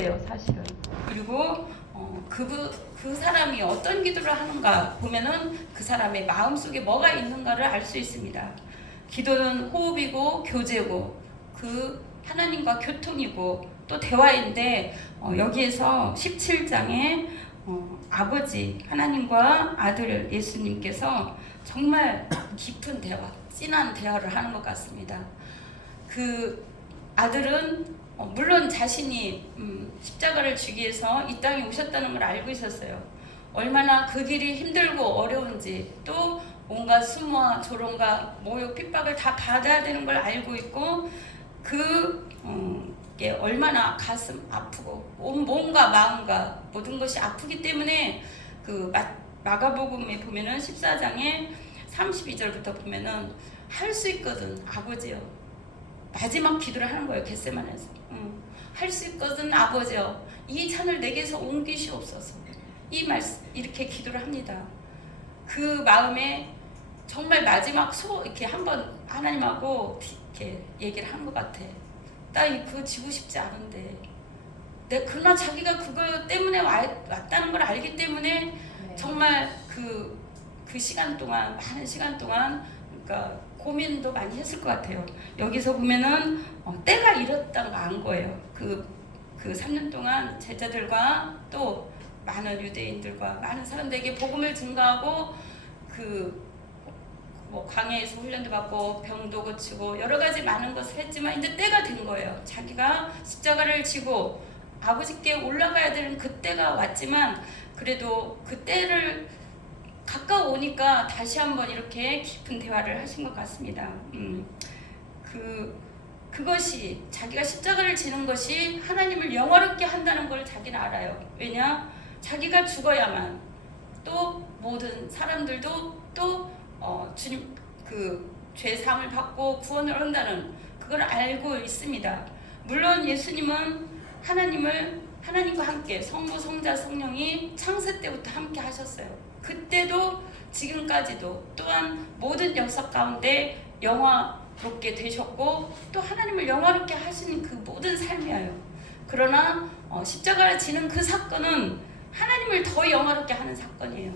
기도예요, 사실은. 그리고 그 사람이 어떤 기도를 하는가 보면은 그 사람의 마음속에 뭐가 있는가를 알 수 있습니다. 기도는 호흡이고 교제고 그 하나님과 교통이고 또 대화인데 여기에서 17장에 아버지 하나님과 아들 예수님께서 정말 깊은 대화, 진한 대화를 하는 것 같습니다. 그 아들은 물론 자신이 십자가를 지기 위해서 이 땅에 오셨다는 걸 알고 있었어요. 얼마나 그 길이 힘들고 어려운지, 또 온갖 수모와 조롱과 모욕, 핍박을 다 받아야 되는 걸 알고 있고, 그게 얼마나 가슴 아프고 온 몸과 마음과 모든 것이 아프기 때문에 그 마가복음에 보면은 14장에 32절부터 보면은 할 수 있거든 아버지요, 마지막 기도를 하는 거예요. 겟세마네에서 할 수 있거든 아버지요, 이 잔을 내게서 옮기시옵소서. 이 말씀 이렇게 기도를 합니다. 그 마음에 정말 마지막 이렇게 한번 하나님하고 이렇게 얘기를 한 것 같아. 나 그거 지고 싶지 않은데. 그러나 자기가 그거 때문에 왔다는 걸 알기 때문에 정말 그 시간 동안, 많은 시간 동안, 그러니까 고민도 많이 했을 것 같아요. 여기서 보면은 때가 이렇다고 안 거예요. 그 3년 동안 제자들과 또 많은 유대인들과 많은 사람들에게 복음을 증거하고 광야에서 훈련도 받고 병도 고치고 여러 가지 많은 것을 했지만 이제 때가 된 거예요. 자기가 십자가를 지고 아버지께 올라가야 되는 그 때가 왔지만 그래도 그 때를 가까워오니까 다시 한번 이렇게 깊은 대화를 하신 것 같습니다. 그것이 자기가 십자가를 지는 것이 하나님을 영화롭게 한다는 걸 자기는 알아요. 왜냐? 자기가 죽어야만 또 모든 사람들도 또 주님 죄 사함을 받고 구원을 얻는다는 그걸 알고 있습니다. 물론 예수님은 하나님과 함께 성부, 성자, 성령이 창세 때부터 함께 하셨어요. 그때도 지금까지도 또한 모든 역사 가운데 영화롭게 되셨고 또 하나님을 영화롭게 하시는 그 모든 삶이에요. 그러나 십자가를 지는 그 사건은 하나님을 더 영화롭게 하는 사건이에요.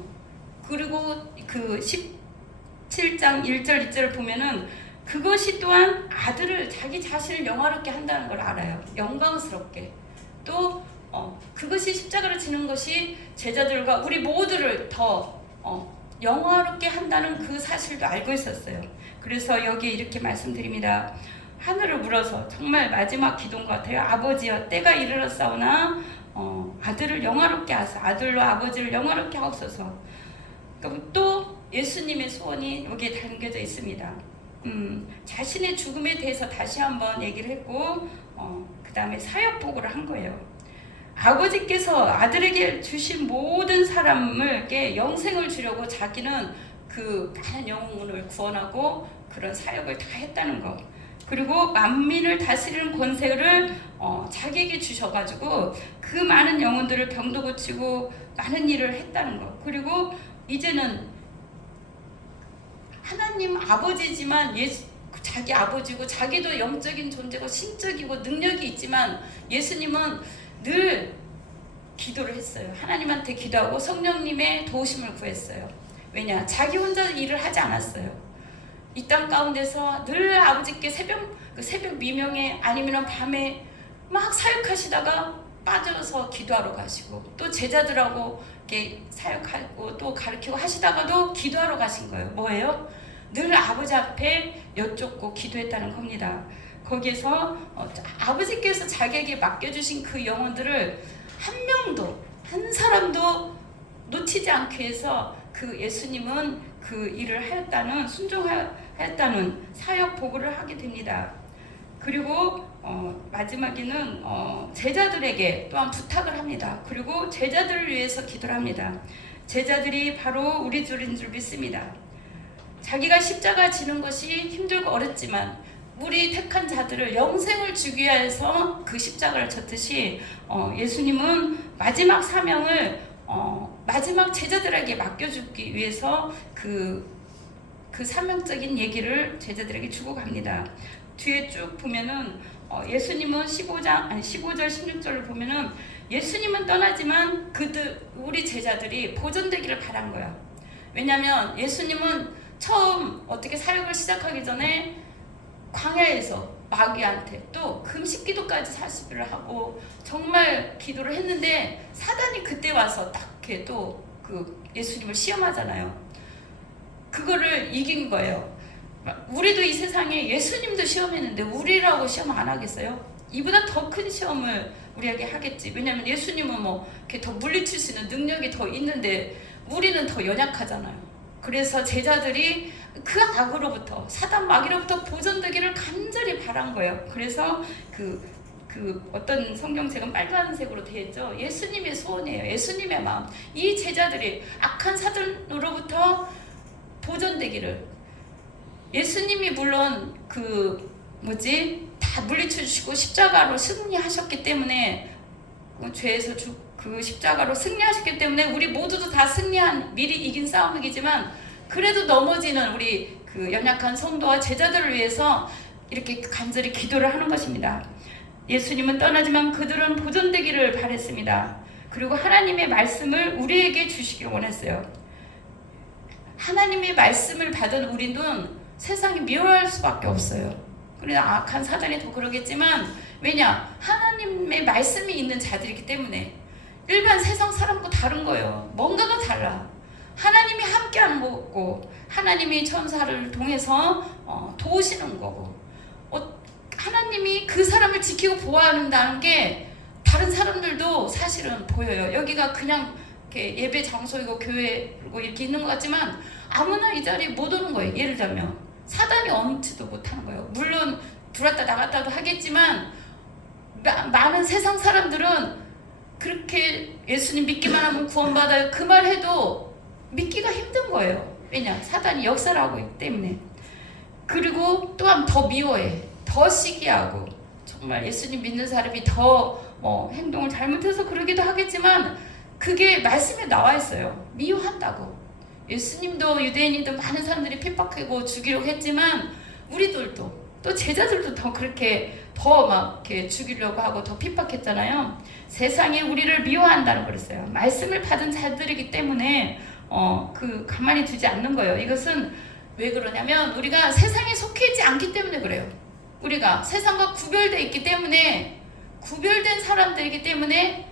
그리고 그 17장 1절 2절을 보면은 그것이 또한 아들을, 자기 자신을 영화롭게 한다는 걸 알아요. 영광스럽게. 또 그것이 십자가를 지는 것이 제자들과 우리 모두를 더 영화롭게 한다는 그 사실도 알고 있었어요. 그래서 여기에 이렇게 말씀드립니다. 하늘을 물어서 정말 마지막 기도인 것 같아요. 아버지여, 때가 이르렀사오나 아들을 영화롭게 하소서. 아들로 아버지를 영화롭게 하옵소서. 또 예수님의 소원이 여기에 담겨져 있습니다. 자신의 죽음에 대해서 다시 한번 얘기를 했고 그 다음에 사역보고를 한 거예요. 아버지께서 아들에게 주신 모든 사람에게 영생을 주려고 자기는 그 많은 영혼을 구원하고 그런 사역을 다 했다는 거. 그리고 만민을 다스리는 권세를 자기에게 주셔가지고 그 많은 영혼들을 병도 고치고 많은 일을 했다는 거. 그리고 이제는 하나님 아버지지만 자기 아버지고 자기도 영적인 존재고 신적이고 능력이 있지만 예수님은 늘 기도를 했어요. 하나님한테 기도하고 성령님의 도우심을 구했어요. 왜냐? 자기 혼자 일을 하지 않았어요. 이 땅 가운데서 늘 아버지께 새벽 미명에 아니면 밤에 막 사역하시다가 빠져서 기도하러 가시고 또 제자들하고 이렇게 사역하고 또 가르치고 하시다가도 기도하러 가신 거예요. 뭐예요? 늘 아버지 앞에 여쭙고 기도했다는 겁니다. 거기에서 아버지께서 자기에게 맡겨주신 그 영혼들을 한 명도, 한 사람도 놓치지 않기 위해서 그 예수님은 그 일을 하였다는, 순종하였다는 사역 보고를 하게 됩니다. 그리고 마지막에는 제자들에게 또한 부탁을 합니다. 그리고 제자들을 위해서 기도를 합니다. 제자들이 바로 우리 둘인 줄 믿습니다. 자기가 십자가 지는 것이 힘들고 어렵지만 우리 택한 자들을 영생을 주기 위해서 그 십자가를 졌듯이 예수님은 마지막 사명을 마지막 제자들에게 맡겨주기 위해서 그 사명적인 얘기를 제자들에게 주고 갑니다. 뒤에 쭉 보면은 예수님은 15절 16절을 보면은 예수님은 떠나지만 우리 제자들이 보존되기를 바란 거야. 왜냐하면 예수님은 처음 어떻게 사역을 시작하기 전에 광야에서 마귀한테 또 금식 기도까지 40일을 하고 정말 기도를 했는데 사단이 그때 와서 딱 이렇게 또 예수님을 시험하잖아요. 그거를 이긴 거예요. 우리도 이 세상에 예수님도 시험했는데 우리라고 시험 안 하겠어요? 이보다 더 큰 시험을 우리에게 하겠지. 왜냐하면 예수님은 이렇게 더 물리칠 수 있는 능력이 더 있는데 우리는 더 연약하잖아요. 그래서 제자들이 그 악으로부터, 사단 마귀로부터 보존되기를 간절히 바란 거예요. 그래서 어떤 성경책은 빨간색으로 되어 있죠. 예수님의 소원이에요. 예수님의 마음. 이 제자들이 악한 사단으로부터 보존되기를, 예수님이 물론 다 물리쳐 주시고 십자가로 승리하셨기 때문에, 죄에서 그 십자가로 승리하셨기 때문에 우리 모두도 다 승리한, 미리 이긴 싸움이지만 그래도 넘어지는 우리 연약한 성도와 제자들을 위해서 이렇게 간절히 기도를 하는 것입니다. 예수님은 떠나지만 그들은 보존되기를 바랬습니다. 그리고 하나님의 말씀을 우리에게 주시길 원했어요. 하나님의 말씀을 받은 우리는 세상이 미워할 수밖에 없어요. 그래서 악한 사단이 더 그러겠지만, 왜냐? 하나님의 말씀이 있는 자들이기 때문에. 일반 세상 사람과 다른 거예요. 뭔가가 달라. 하나님이 함께하는 거고, 하나님이 천사를 통해서 도우시는 거고, 하나님이 그 사람을 지키고 보호한다는 게 다른 사람들도 사실은 보여요. 여기가 그냥 이렇게 예배 장소이고 교회고 이렇게 있는 것 같지만 아무나 이 자리에 못 오는 거예요. 예를 들면 사단이 얹지도 못하는 거예요. 물론 들어왔다 나갔다도 하겠지만 많은 세상 사람들은 그렇게 예수님 믿기만 하면 구원받아요, 그 말 해도 믿기가 힘든 거예요. 왜냐? 사단이 역사를 하고 있기 때문에. 그리고 또한 더 미워해, 더 시기하고, 정말 예수님 믿는 사람이 더 행동을 잘못해서 그러기도 하겠지만 그게 말씀에 나와 있어요. 미워한다고. 예수님도 유대인이든 많은 사람들이 핍박하고 죽이려고 했지만 우리들도 또 제자들도 더 그렇게 더 막 이렇게 죽이려고 하고 더 핍박했잖아요. 세상이 우리를 미워한다는 그랬어요. 말씀을 받은 자들이기 때문에 가만히 두지 않는 거예요. 이것은 왜 그러냐면 우리가 세상에 속해 있지 않기 때문에 그래요. 우리가 세상과 구별되어 있기 때문에, 구별된 사람들이기 때문에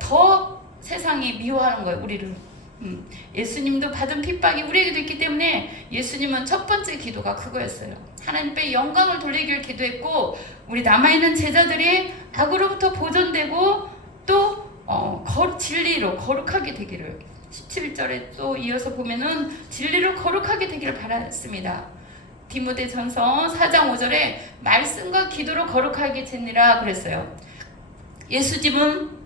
더 세상이 미워하는 거예요, 우리를. 예수님도 받은 핍박이 우리에게도 있기 때문에 예수님은 첫 번째 기도가 그거였어요. 하나님께 영광을 돌리기를 기도했고, 우리 남아있는 제자들이 악으로부터 보존되고 또 진리로 거룩하게 되기를, 17절에 또 이어서 보면은 진리로 거룩하게 되기를 바랐습니다. 디모데전서 4장 5절에 말씀과 기도로 거룩하게 되니라 그랬어요. 예수님은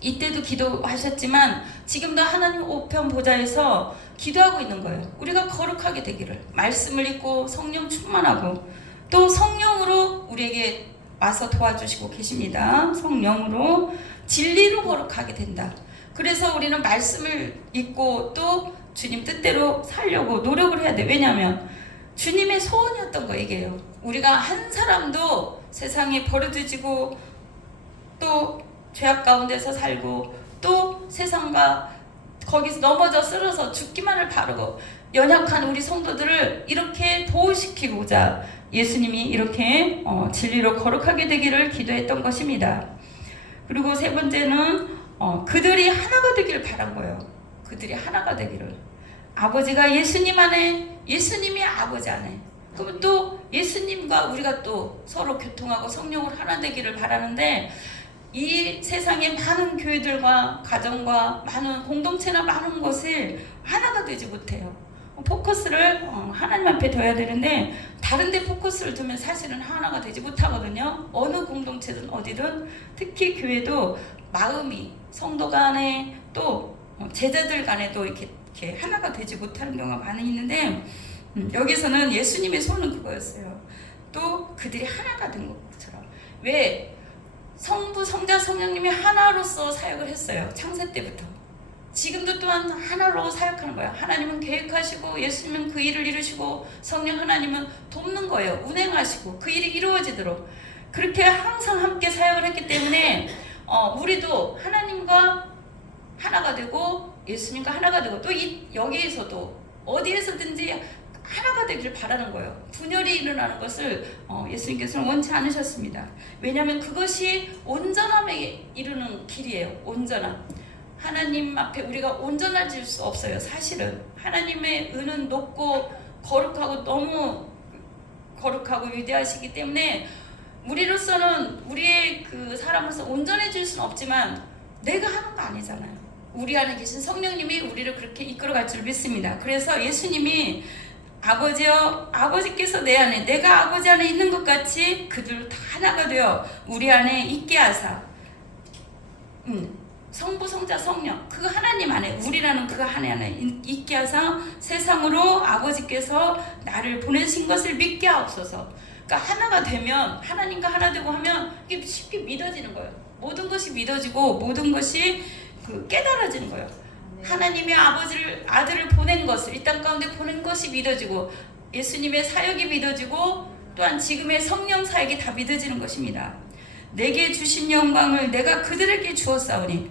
이때도 기도하셨지만 지금도 하나님 우편 보좌에서 기도하고 있는 거예요. 우리가 거룩하게 되기를, 말씀을 읽고 성령 충만하고 또 성령으로 우리에게 와서 도와주시고 계십니다. 성령으로 진리로 거룩하게 된다. 그래서 우리는 말씀을 읽고 또 주님 뜻대로 살려고 노력을 해야 돼. 왜냐하면 주님의 소원이었던 거 얘기예요. 우리가 한 사람도 세상에 버려지고 또 죄악 가운데서 살고 또 세상과 거기서 넘어져 쓰러서 죽기만을 바라고 연약한 우리 성도들을 이렇게 보호시키고자 예수님이 이렇게 진리로 거룩하게 되기를 기도했던 것입니다. 그리고 세 번째는 그들이 하나가 되기를 바란 거예요. 그들이 하나가 되기를. 아버지가 예수님 안에, 예수님이 아버지 안에, 그러면 또 예수님과 우리가 또 서로 교통하고 성령으로 하나 되기를 바라는데, 이 세상의 많은 교회들과 가정과 많은 공동체나 많은 것을 하나가 되지 못해요. 포커스를 하나님 앞에 둬야 되는데 다른 데 포커스를 두면 사실은 하나가 되지 못하거든요. 어느 공동체든 어디든, 특히 교회도 마음이 성도 간에 또 제자들 간에도 이렇게 하나가 되지 못하는 경우가 많이 있는데, 여기서는 예수님의 소원은 그거였어요. 또 그들이 하나가 된 것처럼. 왜? 성부, 성자, 성령님이 하나로서 사역을 했어요. 창세 때부터. 지금도 또한 하나로 사역하는 거예요. 하나님은 계획하시고 예수님은 그 일을 이루시고 성령 하나님은 돕는 거예요. 운행하시고 그 일이 이루어지도록. 그렇게 항상 함께 사역을 했기 때문에 우리도 하나님과 하나가 되고 예수님과 하나가 되고 또 여기에서도 어디에서든지 하나가 되길 바라는 거예요. 분열이 일어나는 것을 예수님께서는 원치 않으셨습니다. 왜냐하면 그것이 온전함에 이르는 길이에요. 온전함. 하나님 앞에 우리가 온전해질 수 없어요. 사실은 하나님의 은은 높고 거룩하고 너무 거룩하고 위대하시기 때문에 우리로서는 우리의 그 사람으로서 온전해질 수는 없지만 내가 하는 거 아니잖아요. 우리 안에 계신 성령님이 우리를 그렇게 이끌어갈 줄 믿습니다. 그래서 예수님이 아버지여, 아버지께서 내 안에, 내가 아버지 안에 있는 것 같이 그들 다 하나가 되어 우리 안에 있게 하사, 성부, 성자, 성령, 그 하나님 안에, 우리라는 그 안에 있게 하사 세상으로 아버지께서 나를 보내신 것을 믿게 하옵소서. 그러니까 하나가 되면, 하나님과 하나 되고 하면 이게 쉽게 믿어지는 거예요. 모든 것이 믿어지고 모든 것이 깨달아지는 거예요. 하나님의 아들을 보낸 것을, 이 땅 가운데 보낸 것이 믿어지고 예수님의 사역이 믿어지고 또한 지금의 성령 사역이 다 믿어지는 것입니다. 내게 주신 영광을 내가 그들에게 주었사오니,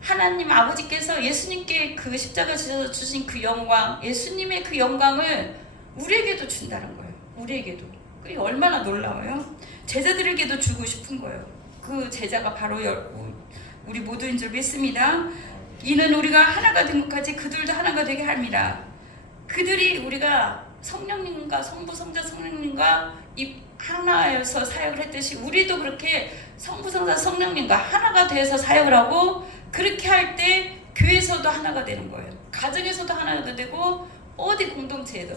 하나님 아버지께서 예수님께 그 십자가 지셔서 주신 그 영광, 예수님의 그 영광을 우리에게도 준다는 거예요. 우리에게도. 그게 얼마나 놀라워요. 제자들에게도 주고 싶은 거예요. 그 제자가 바로 우리 모두인 줄 믿습니다. 이는 우리가 하나가 된 것까지 그들도 하나가 되게 합니다. 그들이 우리가 성령님과 성부, 성자, 성령님과 이 하나여서 사역을 했듯이 우리도 그렇게 성부, 성자, 성령님과 하나가 돼서 사역을 하고, 그렇게 할 때 교회에서도 하나가 되는 거예요. 가정에서도 하나가 되고 어디 공동체에도.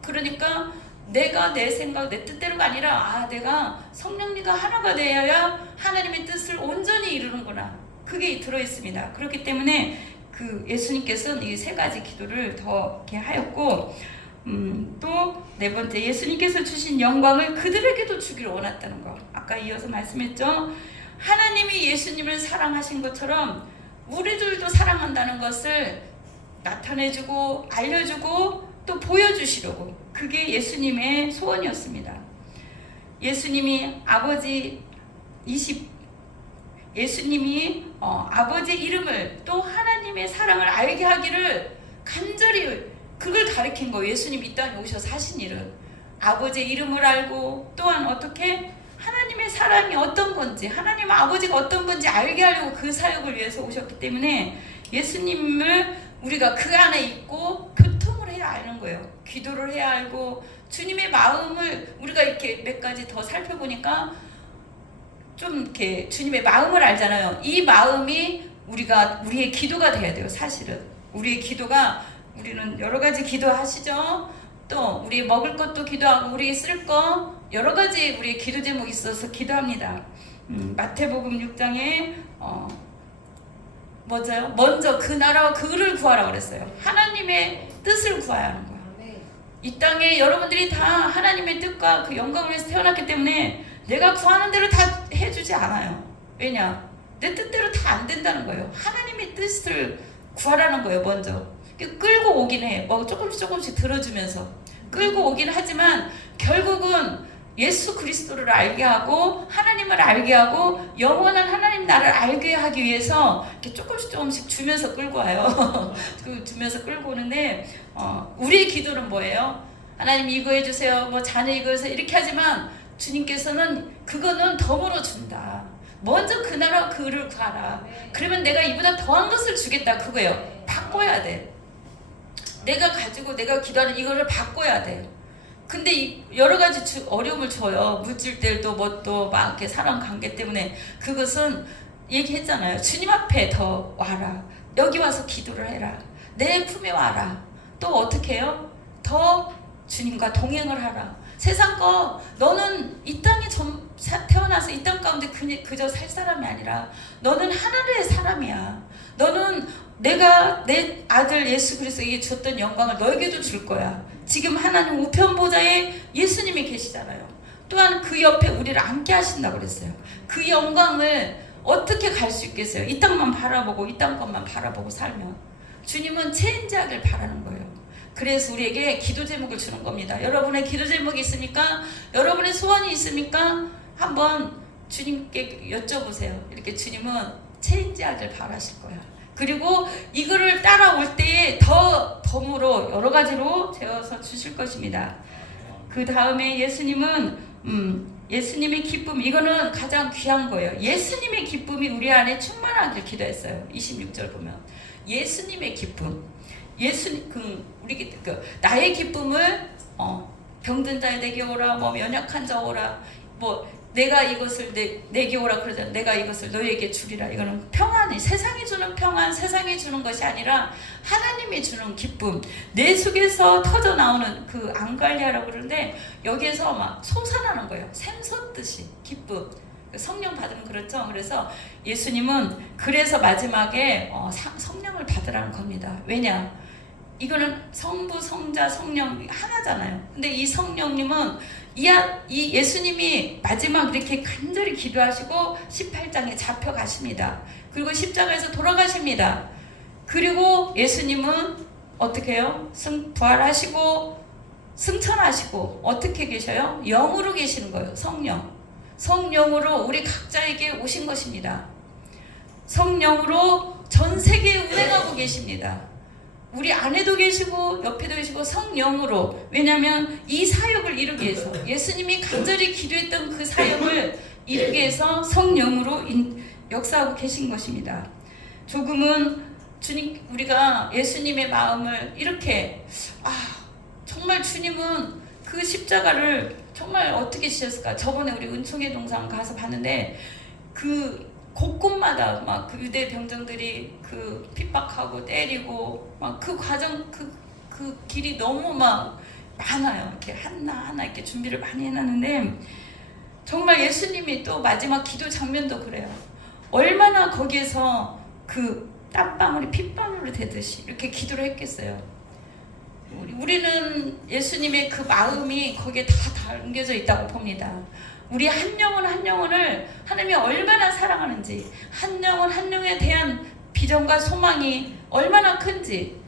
그러니까 내가 내 생각, 내 뜻대로가 아니라 내가 성령님과 하나가 되어야 하나님의 뜻을 온전히 이루는구나. 그게 들어있습니다. 그렇기 때문에 그 예수님께서는 이 세 가지 기도를 더 이렇게 하였고, 또 네 번째, 예수님께서 주신 영광을 그들에게도 주기를 원했다는 거. 아까 이어서 말씀했죠. 하나님이 예수님을 사랑하신 것처럼 우리들도 사랑한다는 것을 나타내주고 알려주고 또 보여주시려고, 그게 예수님의 소원이었습니다. 예수님이 예수님이 아버지 이름을 또 하나님의 사랑을 알게 하기를 간절히 그걸 가르친 거예요. 예수님 이 땅에 오셔서 하신 일은 아버지의 이름을 알고 또한 어떻게 하나님의 사랑이 어떤 건지, 하나님 아버지가 어떤 건지 알게 하려고 그 사역을 위해서 오셨기 때문에 예수님을 우리가 그 안에 있고 교통을 해야 아는 거예요. 기도를 해야 알고, 주님의 마음을 우리가 이렇게 몇 가지 더 살펴보니까 좀 이렇게 주님의 마음을 알잖아요. 이 마음이 우리의 기도가 돼야 돼요. 사실은 우리의 기도가, 우리는 여러 가지 기도하시죠. 또 우리 먹을 것도 기도하고 우리 쓸 거 여러 가지 우리의 기도 제목이 있어서 기도합니다. 마태복음 6장에 뭐죠? 먼저 그 나라와 그를 구하라 그랬어요. 하나님의 뜻을 구해야 하는 거예요. 이 땅에 여러분들이 다 하나님의 뜻과 그 영광을 위해서 태어났기 때문에 내가 구하는 대로 다 해주지 않아요. 왜냐? 내 뜻대로 다 안 된다는 거예요. 하나님의 뜻을 구하라는 거예요. 먼저 끌고 오긴 해. 조금씩 들어주면서 끌고 오긴 하지만 결국은 예수 그리스도를 알게 하고 하나님을 알게 하고 영원한 하나님 나라를 알게 하기 위해서 이렇게 조금씩 주면서 끌고 와요. 주면서 끌고 오는데 우리의 기도는 뭐예요? 하나님 이거 해주세요. 뭐 자녀 이거 해서 이렇게 하지만 주님께서는 그거는 덤으로 준다. 먼저 그 나라와 그를 구하라. 그러면 내가 이보다 더한 것을 주겠다. 그거예요. 바꿔야 돼. 내가 가지고 내가 기도하는 이거를 바꿔야 돼. 근데 여러 가지 어려움을 줘요. 물질들도 뭣도 막 이렇게 사람 관계 때문에. 그것은 얘기했잖아요. 주님 앞에 더 와라. 여기 와서 기도를 해라. 내 품에 와라. 또 어떻게 해요? 더 주님과 동행을 하라. 세상 거 너는 이 땅에 태어나서 이 땅 가운데 그저 살 사람이 아니라 너는 하늘의 사람이야. 너는 내가 내 아들 예수 그리스도에게 줬던 영광을 너에게도 줄 거야. 지금 하나님 우편 보좌에 예수님이 계시잖아요. 또한 그 옆에 우리를 함께 하신다고 그랬어요. 그 영광을 어떻게 갈 수 있겠어요? 이 땅만 바라보고 이 땅 것만 바라보고 살면. 주님은 체인지하길 바라는 거예요. 그래서 우리에게 기도 제목을 주는 겁니다. 여러분의 기도 제목이 있습니까? 여러분의 소원이 있습니까? 한번 주님께 여쭤보세요. 이렇게 주님은 체인지하길 바라실 거야. 그리고 이거를 따라올 때에 덤으로 여러 가지로 재워서 주실 것입니다. 그 다음에 예수님의 기쁨, 이거는 가장 귀한 거예요. 예수님의 기쁨이 우리 안에 충만하길 기도했어요. 26절 보면 예수님의 기쁨, 나의 기쁨을 병든 자에게 오라, 뭐 연약한 자 오라, 뭐 내가 이것을 내게 오라 그러잖아. 내가 이것을 너에게 주리라. 이거는 평안이, 세상이 주는 평안, 세상이 주는 것이 아니라 하나님이 주는 기쁨, 내 속에서 터져 나오는 그 안갈리아라고 그러는데 여기에서 막 솟아나는 거예요. 샘솟듯이 기쁨. 성령 받으면 그렇죠. 그래서 예수님은 그래서 마지막에 성령을 받으라는 겁니다. 왜냐? 이거는 성부, 성자, 성령 하나잖아요. 근데 이 성령님은 이 예수님이 마지막 이렇게 간절히 기도하시고 18장에 잡혀가십니다. 그리고 십자가에서 돌아가십니다. 그리고 예수님은 어떻게 해요? 부활하시고 승천하시고 어떻게 계셔요? 영으로 계시는 거예요. 성령으로 우리 각자에게 오신 것입니다. 성령으로 전 세계에 운행하고 계십니다. 우리 안에도 계시고 옆에도 계시고 성령으로. 왜냐하면 이 사역을 이루기 위해서, 예수님이 간절히 기도했던 그 사역을 이루기 위해서 성령으로 역사하고 계신 것입니다. 조금은 우리가 예수님의 마음을 이렇게 정말 주님은 그 십자가를 정말 어떻게 지셨을까. 저번에 우리 은총의 동상 가서 봤는데 그 곳곳마다 막 그 유대 병정들이 그 핍박하고 때리고 막 그 과정, 그 길이 너무 막 많아요. 이렇게 하나하나 이렇게 준비를 많이 해놨는데 정말 예수님이 또 마지막 기도 장면도 그래요. 얼마나 거기에서 그 땀방울이 핏방울로 되듯이 이렇게 기도를 했겠어요. 우리는 예수님의 그 마음이 거기에 다 담겨져 있다고 봅니다. 우리 한 영혼을 하나님이 얼마나 사랑하는지, 한 영혼에 대한 비전과 소망이 얼마나 큰지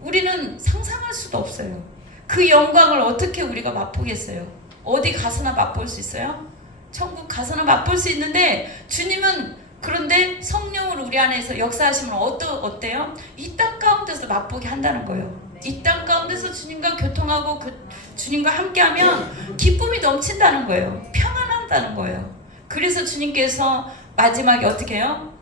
우리는 상상할 수도 없어요. 그 영광을 어떻게 우리가 맛보겠어요? 어디 가서나 맛볼 수 있어요? 천국 가서나 맛볼 수 있는데 주님은 그런데 성령으로 우리 안에서 역사하시면 어때요? 이 땅 가운데서 맛보게 한다는 거예요. 이 땅 가운데서 주님과 교통하고 주님과 함께하면 기쁨이 넘친다는 거예요. 평안한다는 거예요. 그래서 주님께서 마지막에 어떻게 해요?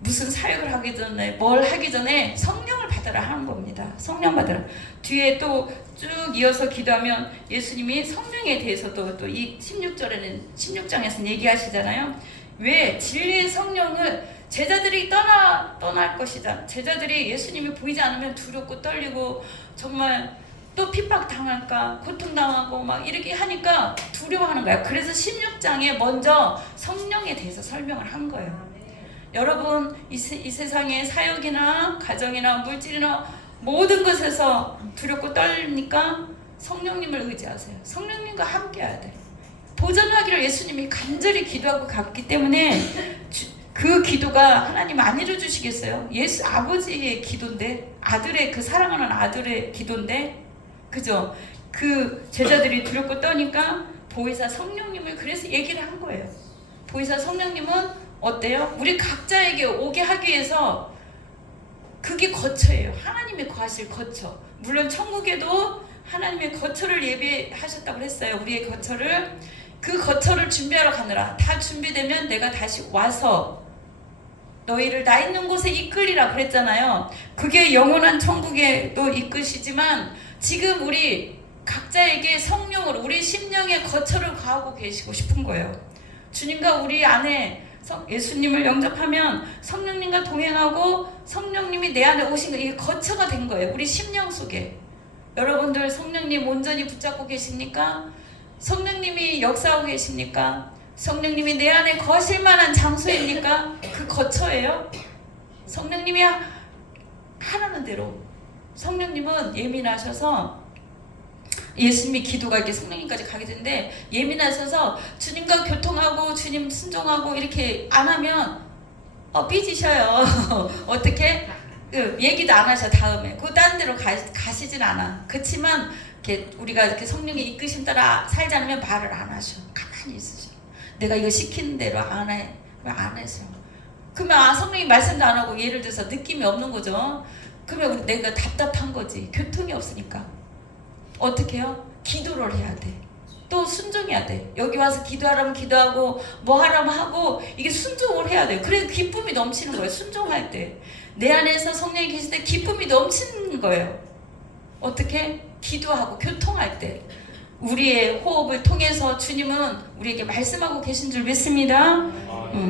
무슨 사역을 하기 전에 뭘 하기 전에 성령을 받으라 하는 겁니다. 성령 받으라. 뒤에 또 쭉 이어서 기도하면 예수님이 성령에 대해서도 또 이 16장에서 얘기하시잖아요. 왜 진리의 성령을 제자들이 떠날 것이다. 제자들이 예수님이 보이지 않으면 두렵고 떨리고 정말 또 핍박당할까 고통당하고 막 이렇게 하니까 두려워하는 거야. 그래서 16장에 먼저 성령에 대해서 설명을 한 거예요. 여러분 이 세상의 사역이나 가정이나 물질이나 모든 것에서 두렵고 떨리니까 성령님을 의지하세요. 성령님과 함께 해야 돼요. 도전하기를 예수님이 간절히 기도하고 갔기 때문에 그 기도가 하나님 안 이루어주시겠어요? 예수 아버지의 기도인데, 아들의 그 사랑하는 아들의 기도인데, 그죠? 그 제자들이 두렵고 떠니까 보혜사 성령님을 그래서 얘기를 한 거예요. 보혜사 성령님은 어때요? 우리 각자에게 오게 하기 위해서 그게 거처예요. 하나님의 거하실 거처. 물론 천국에도 하나님의 거처를 예비하셨다고 했어요. 우리의 거처를. 그 거처를 준비하러 가느라 다 준비되면 내가 다시 와서 너희를 나 있는 곳에 이끌리라 그랬잖아요. 그게 영원한 천국에도 이끄시지만 지금 우리 각자에게 성령으로 우리 심령의 거처를 가하고 계시고 싶은 거예요. 주님과 우리 안에 예수님을 영접하면 성령님과 동행하고 성령님이 내 안에 오신 거, 이게 거처가 된 거예요. 우리 심령 속에. 여러분들 성령님 온전히 붙잡고 계십니까? 성령님이 역사하고 계십니까? 성령님이 내 안에 거실 만한 장소입니까? 그 거처예요. 성령님이 하라는 대로. 성령님은 예민하셔서 예수님이 기도가 이렇게 성령님까지 가게 되는데 예민하셔서 주님과 교통하고 주님 순종하고 이렇게 안 하면 삐지셔요. 어떻게? 얘기도 안 하셔. 다음에 그 딴 데로 가시진 않아. 그렇지만 우리가 이렇게 성령의 이끄심 따라 살지 않으면 말을 안 하셔. 가만히 있으셔. 내가 이거 시키는 대로 안 해. 안 해서. 그러면 성령이 말씀도 안 하고 예를 들어서 느낌이 없는 거죠. 그러면 내가 답답한 거지. 교통이 없으니까. 어떻게 해요? 기도를 해야 돼. 또 순종해야 돼. 여기 와서 기도하라면 기도하고 뭐 하라면 하고 이게 순종을 해야 돼. 그래 기쁨이 넘치는 거예요. 순종할 때. 내 안에서 성령이 계실 때 기쁨이 넘치는 거예요. 어떻게? 기도하고 교통할 때. 우리의 호흡을 통해서 주님은 우리에게 말씀하고 계신 줄 믿습니다.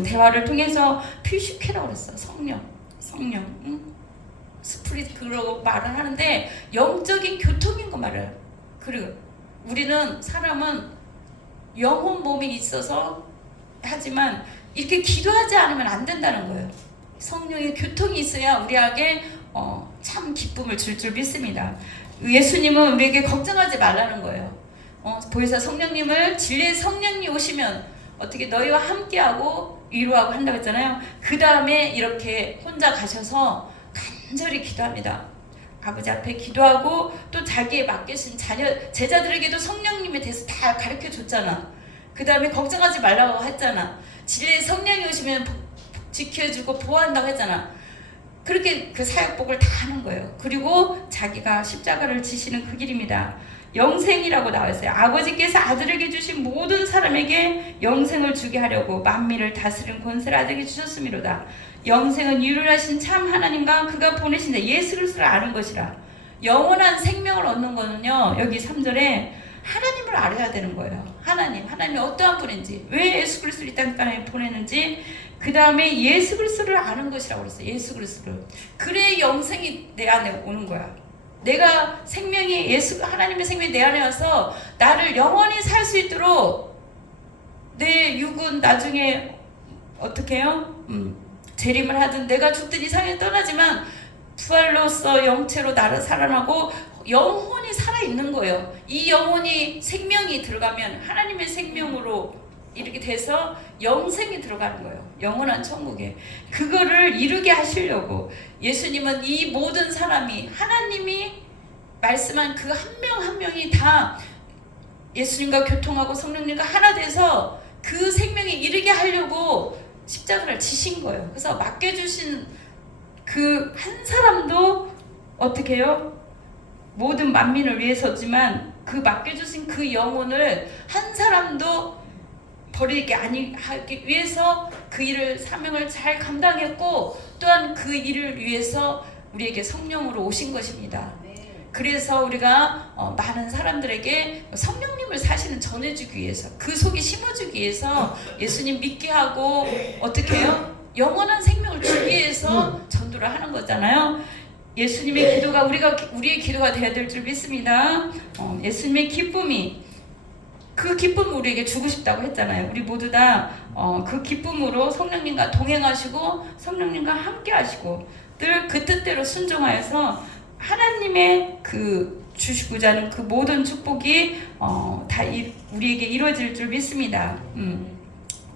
대화를 통해서 퓨시케라고 그랬어. 성령. 스프릿 그러고 말을 하는데 영적인 교통인 거 말을. 그리고 우리는 사람은 영혼 몸이 있어서 하지만 이렇게 기도하지 않으면 안 된다는 거예요. 성령의 교통이 있어야 우리에게 참 기쁨을 줄 믿습니다. 예수님은 우리에게 걱정하지 말라는 거예요. 보혜사 성령님을 진리의 성령이 오시면 어떻게 너희와 함께하고 위로하고 한다고 했잖아요. 그 다음에 이렇게 혼자 가셔서 간절히 기도합니다. 아버지 앞에 기도하고 또 자기의 맡기신 제자들에게도 성령님에 대해서 다 가르쳐 줬잖아. 그 다음에 걱정하지 말라고 했잖아. 진리의 성령이 오시면 지켜주고 보호한다고 했잖아. 그렇게 그 사역복을 다 하는 거예요. 그리고 자기가 십자가를 지시는 그 길입니다. 영생이라고 나와있어요. 아버지께서 아들에게 주신 모든 사람에게 영생을 주게 하려고 만민을 다스리는 권세를 아들에게 주셨음이로다. 영생은 유일하신 참 하나님과 그가 보내신 예수 그리스도를 아는 것이라. 영원한 생명을 얻는 거는요, 여기 3절에 하나님을 알아야 되는 거예요. 하나님이 어떠한 분인지, 왜 예수 그리스도를 이 땅에 보내는지, 그 다음에 예수 그리스도를 아는 것이라고 그랬어요. 예수 그리스도를. 그래 영생이 내 안에 오는 거야. 내가 생명이 하나님의 생명이 내 안에 와서 나를 영원히 살 수 있도록 내 육은 나중에 어떻게 해요? 재림을 하든 내가 죽든 이 세상에 떠나지만 부활로서 영체로 나를 살아나고 영혼이 살아있는 거예요. 이 영혼이 생명이 들어가면 하나님의 생명으로 이렇게 돼서 영생이 들어가는 거예요. 영원한 천국에. 그거를 이루게 하시려고 예수님은 이 모든 사람이 하나님이 말씀한 그 한 명 한 명이 다 예수님과 교통하고 성령님과 하나 돼서 그 생명에 이르게 하려고 십자가를 지신 거예요. 그래서 맡겨주신 그 한 사람도 어떻게 해요? 모든 만민을 위해서지만 그 맡겨주신 그 영혼을 한 사람도 버리게 하기 위해서 그 일을 사명을 잘 감당했고 또한 그 일을 위해서 우리에게 성령으로 오신 것입니다. 그래서 우리가 많은 사람들에게 성령님을 사실은 전해주기 위해서 그 속에 심어주기 위해서 예수님 믿게 하고 어떻게 해요? 영원한 생명을 주기 위해서 전도를 하는 거잖아요. 예수님의 기도가 우리의 기도가 되어야 될 줄 믿습니다. 예수님의 기쁨이 그 기쁨을 우리에게 주고 싶다고 했잖아요. 우리 모두 다 그 기쁨으로 성령님과 동행하시고 성령님과 함께 하시고 늘 그 뜻대로 순종하여서 하나님의 그 주시고자 하는 그 모든 축복이 다 우리에게 이루어질 줄 믿습니다.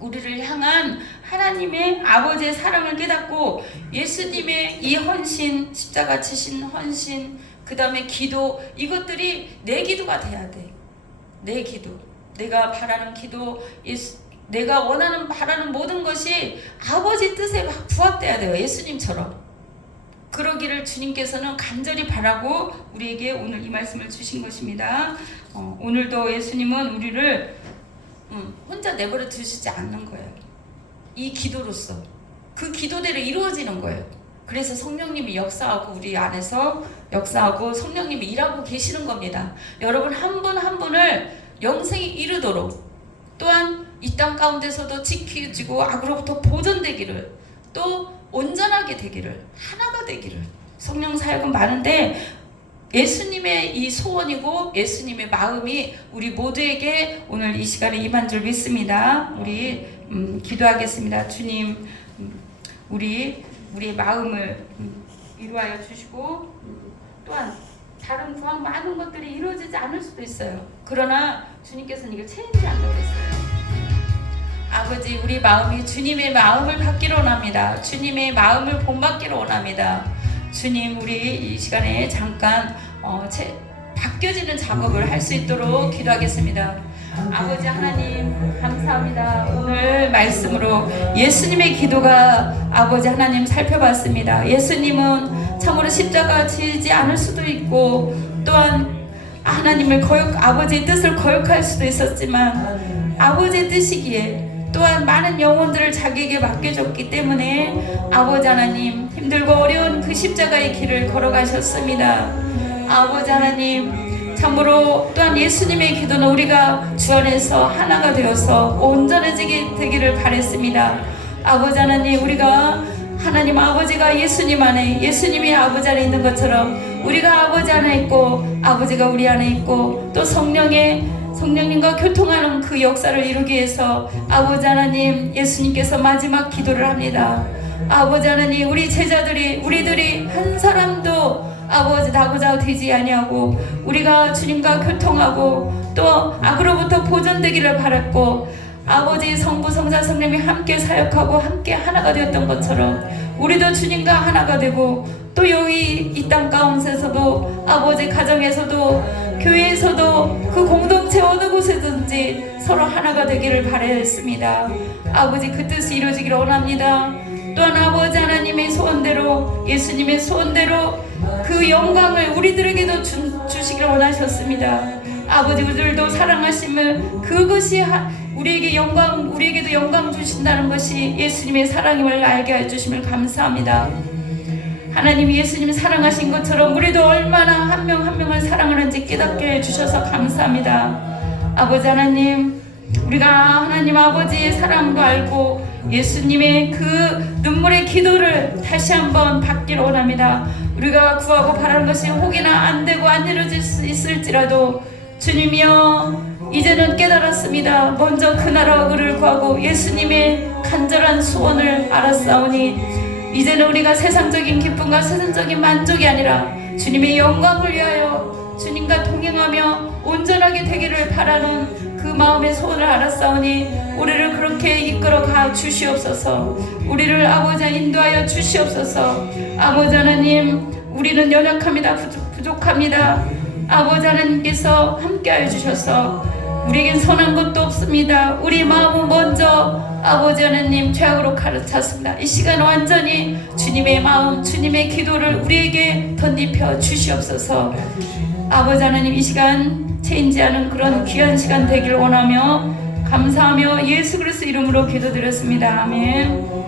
우리를 향한 하나님의 아버지의 사랑을 깨닫고 예수님의 이 헌신, 십자가 지신 헌신, 그 다음에 기도, 이것들이 내 기도가 돼야 돼. 내 기도, 내가 바라는 기도, 내가 바라는 모든 것이 아버지 뜻에 부합돼야 돼요. 예수님처럼. 그러기를 주님께서는 간절히 바라고 우리에게 오늘 이 말씀을 주신 것입니다. 오늘도 예수님은 우리를 혼자 내버려 두시지 않는 거예요. 이 기도로서 그 기도대로 이루어지는 거예요. 그래서 성령님이 역사하고 우리 안에서 역사하고 성령님이 일하고 계시는 겁니다. 여러분 한 분 한 분을 영생이 이르도록 또한 이 땅 가운데서도 지켜지고 악으로부터 보존되기를 또 온전하게 되기를 하나가 되기를 성령 사역은 많은데 예수님의 이 소원이고 예수님의 마음이 우리 모두에게 오늘 이 시간에 임한 줄 믿습니다. 우리 기도하겠습니다. 주님 우리의 마음을 이루하여 주시고 또한 다른 구한 많은 것들이 이루어지지 않을 수도 있어요. 그러나 주님께서는 이걸 체인지 않는다고 했어요. 아버지 우리 마음이 주님의 마음을 받기를 원합니다. 주님의 마음을 본받기를 원합니다. 주님 우리 이 시간에 잠깐 바뀌어지는 작업을 할 수 있도록 기도하겠습니다. 아버지 하나님 감사합니다. 오늘 말씀으로 예수님의 기도가 아버지 하나님 살펴봤습니다. 예수님은 참으로 십자가 지지 않을 수도 있고 또한 하나님을 아버지의 뜻을 거역할 수도 있었지만 아버지의 뜻이기에 또한 많은 영혼들을 자기에게 맡겨줬기 때문에 아버지 하나님 힘들고 어려운 그 십자가의 길을 걸어가셨습니다. 아버지 하나님 참으로 또한 예수님의 기도는 우리가 주 안에서 하나가 되어서 온전해지게 되기를 바랬습니다. 아버지 하나님 우리가 하나님 아버지가 예수님 안에 예수님이 아버지 안에 있는 것처럼 우리가 아버지 안에 있고 아버지가 우리 안에 있고 또 성령님과 교통하는 그 역사를 이루기 위해서 아버지 하나님 예수님께서 마지막 기도를 합니다. 아버지 하나님 우리 제자들이 우리들이 한 사람도 아버지 나고자 되지 아니하고 우리가 주님과 교통하고 또 악으로부터 보존되기를 바랐고 아버지 성부 성자 성령이 함께 사역하고 함께 하나가 되었던 것처럼 우리도 주님과 하나가 되고 또 여기 이 땅 가운데서도 아버지 가정에서도 교회에서도 그 공동체 어느 곳에든지 서로 하나가 되기를 바랬습니다. 아버지 그 뜻이 이루어지기를 원합니다. 또한 아버지 하나님의 소원대로 예수님의 소원대로 그 영광을 우리들에게도 주시기를 원하셨습니다. 아버지 우리들도 사랑하심을 그것이 우리에게도 영광 주신다는 것이 예수님의 사랑임을 알게 해주심을 감사합니다. 하나님 예수님이 사랑하신 것처럼 우리도 얼마나 한 명 한 명을 사랑하는지 깨닫게 해주셔서 감사합니다. 아버지 하나님 우리가 하나님 아버지의 사랑도 알고 예수님의 그 눈물의 기도를 다시 한번 받기를 원합니다. 우리가 구하고 바라는 것이 혹이나 안되고 안 이루어질 수 있을지라도 주님이여 이제는 깨달았습니다. 먼저 그 나라와 의를 구하고 예수님의 간절한 소원을 알았사오니 이제는 우리가 세상적인 기쁨과 세상적인 만족이 아니라 주님의 영광을 위하여 주님과 동행하며 온전하게 되기를 바라는 그 마음의 소원을 알았사오니 우리를 그렇게 이끌어가 주시옵소서. 우리를 아버지 인도하여 주시옵소서. 아버지 하나님 우리는 연약합니다. 부족합니다. 아버지 하나님께서 함께하여 주셔서 우리에겐 선한 것도 없습니다. 우리 마음은 먼저 아버지 하나님 죄악으로 가르쳤습니다. 이 시간 완전히 주님의 마음 주님의 기도를 우리에게 덧입혀 주시옵소서. 아버지 하나님 이 시간 체인지하는 그런 귀한 시간 되기를 원하며 감사하며 예수 그리스도 이름으로 기도드렸습니다. 아멘.